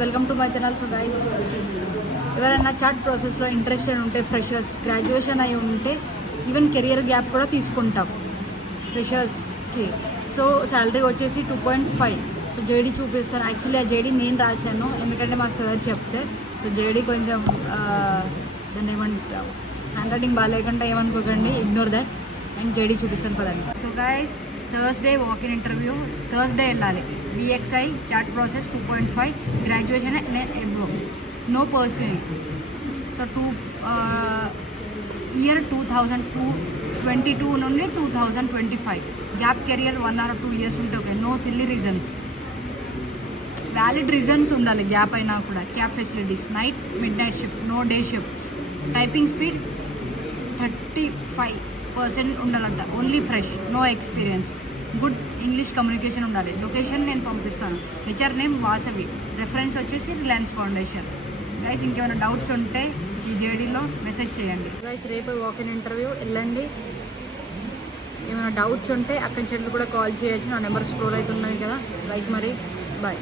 Welcome to my channel. So guys, ఎవరైనా chat ప్రాసెస్లో interested ఉంటే, ఫ్రెషర్స్ గ్రాడ్యుయేషన్ అయి ఉంటే ఈవెన్ కెరియర్ గ్యాప్ కూడా తీసుకుంటాం ఫ్రెషర్స్కి. సో శాలరీ వచ్చేసి 2.5. సో జేడీ చూపిస్తాను. యాక్చువల్లీ ఆ జేడీ నేను రాశాను, ఎందుకంటే మా సార్ చెప్తే. సో జేడీ కొంచెం దాన్ని ఏమంటాం, హ్యాండ్ రైటింగ్ బాగాలేకుండా ఏమనుకోకండి, ఇగ్నోర్ దట్. అండ్ జేడీ చూపిస్తాను పదండి. So guys, Thursday walk in interview, Thursday వెళ్ళాలి. VXI చాట్ ప్రాసెస్ 2.5, గ్రాడ్యుయేషన్ ఎబ్రో, నో పర్సూయింగ్. సో ఇయర్ 2022 నుండి 2025, గ్యాప్ కెరియర్ 1 or 2 years ఉంటే okay. No silly reasons, valid reasons ఉండాలి గ్యాప్ అయినా కూడా. Cab facilities, night midnight shift, no day shifts. Typing speed 35% ఉండాలంట. Only fresh, no experience. Good English communication ఉండాలి. Location నేను పంపిస్తాను. HR name Vasavi. Reference వచ్చేసి Reliance foundation. Guys, ఇంకేమైనా doubts ఉంటే ఈ జేడీలో మెసేజ్ చేయండి. గైస్, రేపు వాకిన్ ఇంటర్వ్యూ వెళ్ళండి. ఏమైనా డౌట్స్ ఉంటే అక్కడి నుంచి కూడా కాల్ చేయొచ్చు. నా నెంబర్ స్క్రోల్ అవుతున్నది కదా, రైట్. మరి బాయ్.